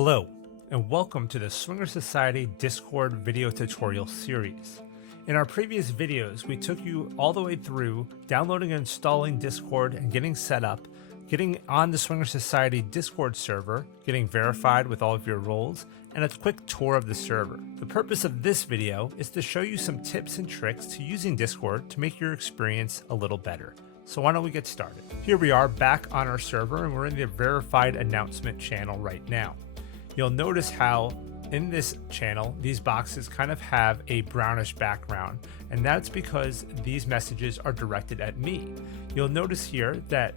Hello, and welcome to the Swinger Society Discord video tutorial series. In our previous videos, we took you all the way through downloading and installing Discord and getting set up, getting on the Swinger Society Discord server, getting verified with all of your roles, and a quick tour of the server. The purpose of this video is to show you some tips and tricks to using Discord to make your experience a little better. So why don't we get started? Here we are back on our server, and we're in the verified announcement channel right now. You'll notice how in this channel, these boxes kind of have a brownish background, and that's because these messages are directed at me. You'll notice here that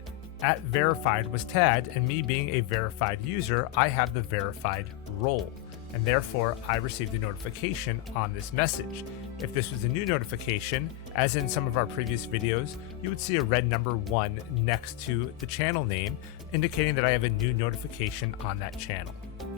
@verified was tagged, and me being a verified user, I have the verified role, and therefore I received a notification on this message. If this was a new notification, as in some of our previous videos, you would see a red number 1 next to the channel name, indicating that I have a new notification on that channel.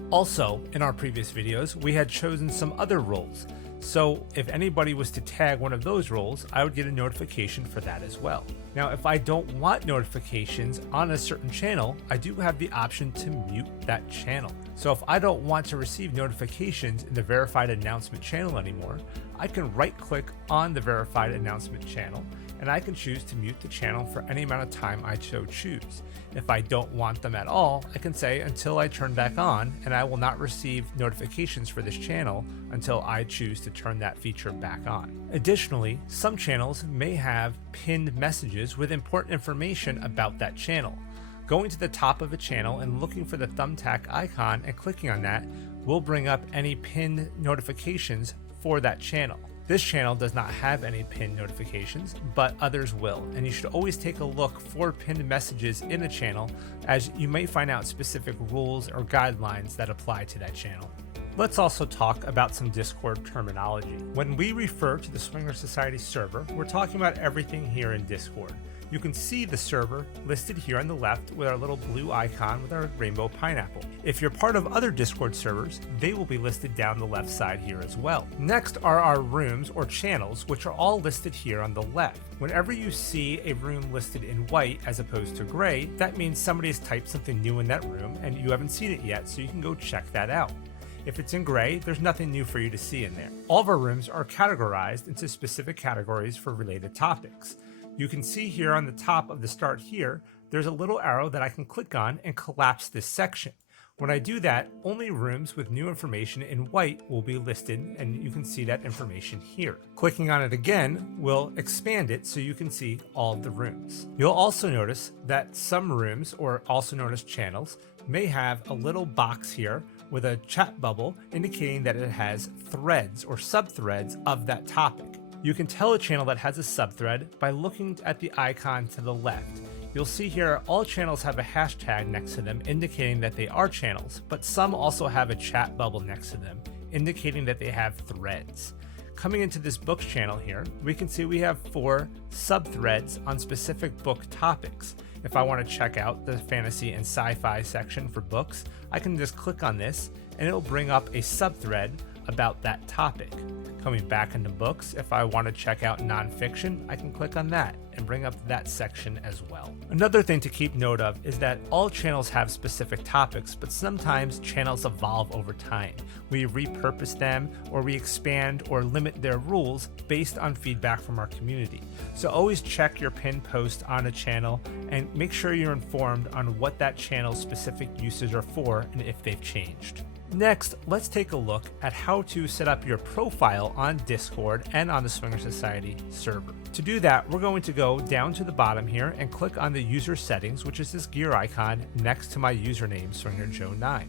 Also, in our previous videos, we had chosen some other roles. So if anybody was to tag one of those roles, I would get a notification for that as well. Now, if I don't want notifications on a certain channel, I do have the option to mute that channel. So if I don't want to receive notifications in the verified announcement channel anymore, I can right click on the verified announcement channel, and I can choose to mute the channel for any amount of time I so choose. If I don't want them at all, I can say until I turn back on, and I will not receive notifications for this channel until I choose to turn that feature back on. Additionally, some channels may have pinned messages with important information about that channel. Going to the top of a channel and looking for the thumbtack icon and clicking on that will bring up any pinned notifications for that channel. This channel does not have any pinned notifications, but others will, and you should always take a look for pinned messages in a channel, as you may find out specific rules or guidelines that apply to that channel. Let's also talk about some Discord terminology. When we refer to the Swinger Society server, we're talking about everything here in Discord. You can see the server listed here on the left with our little blue icon with our rainbow pineapple. If you're part of other Discord servers, they will be listed down the left side here as well. Next are our rooms or channels, which are all listed here on the left. Whenever you see a room listed in white as opposed to gray, that means somebody has typed something new in that room and you haven't seen it yet, so you can go check that out. If it's in gray, there's nothing new for you to see in there. All of our rooms are categorized into specific categories for related topics. You can see here on the top of the start here, there's a little arrow that I can click on and collapse this section. When I do that, only rooms with new information in white will be listed, and you can see that information here. Clicking on it again will expand it so you can see all of the rooms. You'll also notice that some rooms, or also known as channels, may have a little box here with a chat bubble indicating that it has threads or subthreads of that topic. You can tell a channel that has a subthread by looking at the icon to the left. You'll see here all channels have a hashtag next to them indicating that they are channels, but some also have a chat bubble next to them indicating that they have threads. Coming into this books channel here, we can see we have 4 subthreads on specific book topics. If I want to check out the fantasy and sci-fi section for books, I can just click on this and it'll bring up a subthread about that topic. Coming back into books, if I want to check out nonfiction, I can click on that and bring up that section as well. Another thing to keep note of is that all channels have specific topics, but sometimes channels evolve over time. We repurpose them, or we expand or limit their rules based on feedback from our community. So always check your pinned post on a channel and make sure you're informed on what that channel's specific uses are for and if they've changed. Next, let's take a look at how to set up your profile on Discord and on the Swinger Society server. To do that, we're going to go down to the bottom here and click on the user settings, which is this gear icon next to my username, SwingerJoe9.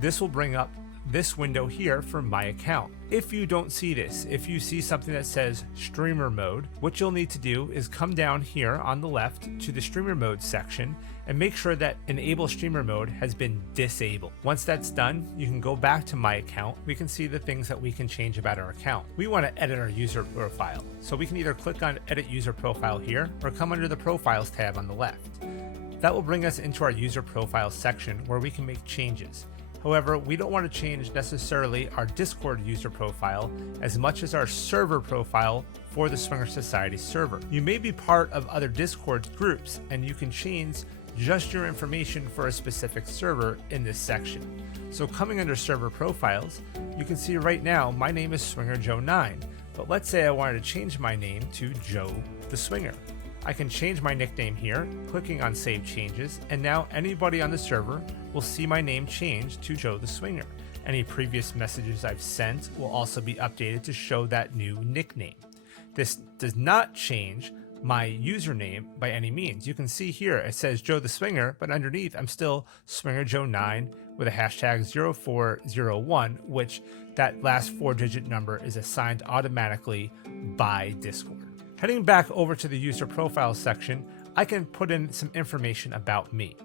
This will bring up this window here for my account. If you don't see this, if you see something that says streamer mode, what you'll need to do is come down here on the left to the streamer mode section and make sure that enable streamer mode has been disabled. Once that's done, you can go back to my account. We can see the things that we can change about our account. We want to edit our user profile, so we can either click on edit user profile here or come under the profiles tab on the left. That will bring us into our user profile section where we can make changes. However, we don't want to change necessarily our Discord user profile as much as our server profile for the Swinger Society server. You may be part of other Discord groups and you can change just your information for a specific server in this section. So coming under server profiles, you can see right now my name is SwingerJoe9, but let's say I wanted to change my name to Joe the Swinger. I can change my nickname here, clicking on Save Changes, and now anybody on the server will see my name change to Joe the Swinger. Any previous messages I've sent will also be updated to show that new nickname. This does not change my username by any means. You can see here it says Joe the Swinger, but underneath I'm still SwingerJoe9 with a hashtag 0401, which that last 4-digit number is assigned automatically by Discord. Heading back over to the user profile section, I can put in some information about me.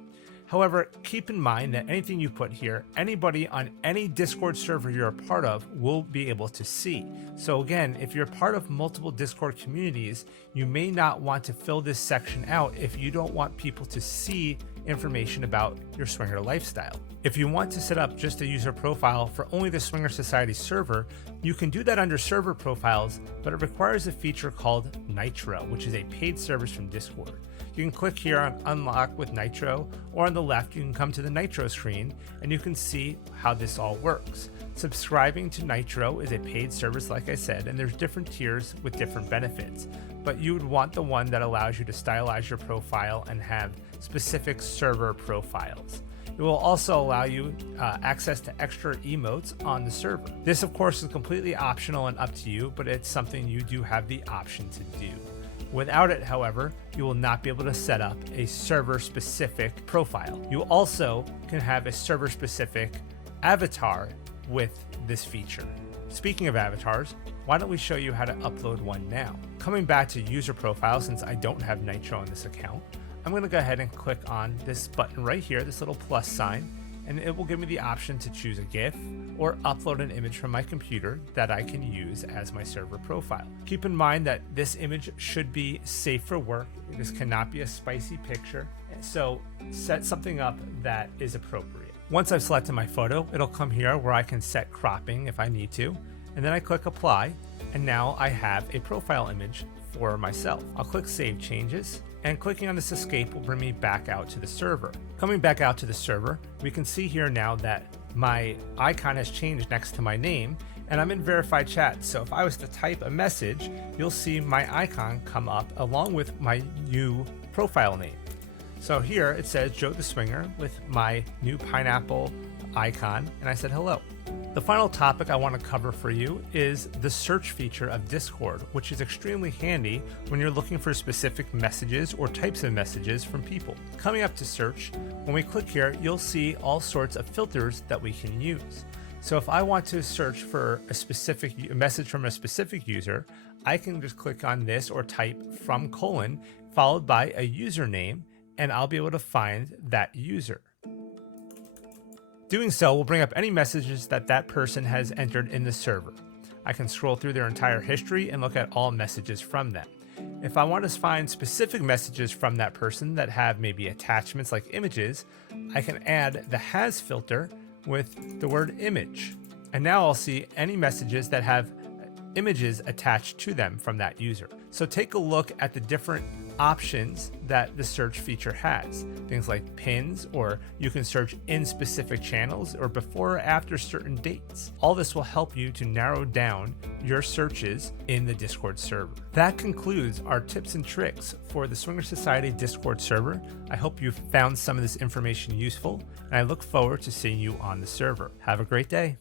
However, keep in mind that anything you put here, anybody on any Discord server you're a part of will be able to see. So again, if you're part of multiple Discord communities, you may not want to fill this section out if you don't want people to see information about your swinger lifestyle. If you want to set up just a user profile for only the Swinger Society server, you can do that under server profiles, but it requires a feature called Nitro, which is a paid service from Discord. You can click here on Unlock with Nitro, or on the left you can come to the Nitro screen and you can see how this all works. Subscribing to Nitro is a paid service, like I said, and there's different tiers with different benefits, but you would want the one that allows you to stylize your profile and have specific server profiles. It will also allow you access to extra emotes on the server. This of course is completely optional and up to you, but it's something you do have the option to do. Without it, however, you will not be able to set up a server-specific profile. You also can have a server-specific avatar with this feature. Speaking of avatars, why don't we show you how to upload one now? Coming back to user profile, since I don't have Nitro on this account, I'm going to go ahead and click on this button right here, this little plus sign, and it will give me the option to choose a GIF or upload an image from my computer that I can use as my server profile. Keep in mind that this image should be safe for work. This cannot be a spicy picture, so set something up that is appropriate. Once I've selected my photo, it'll come here where I can set cropping if I need to, and then I click apply, and now I have a profile image for myself. I'll click Save Changes, and clicking on this escape will bring me back out to the server. Coming back out to the server, we can see here now that my icon has changed next to my name, and I'm in verified chat. So if I was to type a message, you'll see my icon come up along with my new profile name. So here it says Joe the Swinger with my new pineapple icon, and I said hello. The final topic I want to cover for you is the search feature of Discord, which is extremely handy when you're looking for specific messages or types of messages from people. Coming up to search, when we click here, you'll see all sorts of filters that we can use. So if I want to search for a message from a specific user, I can just click on this or type /, followed by a username, and I'll be able to find that user. Doing so will bring up any messages that person has entered in the server. I can scroll through their entire history and look at all messages from them. If I want to find specific messages from that person that have maybe attachments like images, I can add the has filter with the word image. And now I'll see any messages that have images attached to them from that user. So take a look at the different options that the search feature has. Things like pins, or you can search in specific channels or before or after certain dates. All this will help you to narrow down your searches in the Discord server. That concludes our tips and tricks for the Swinger Society Discord server. I hope you found some of this information useful, and I look forward to seeing you on the server. Have a great day.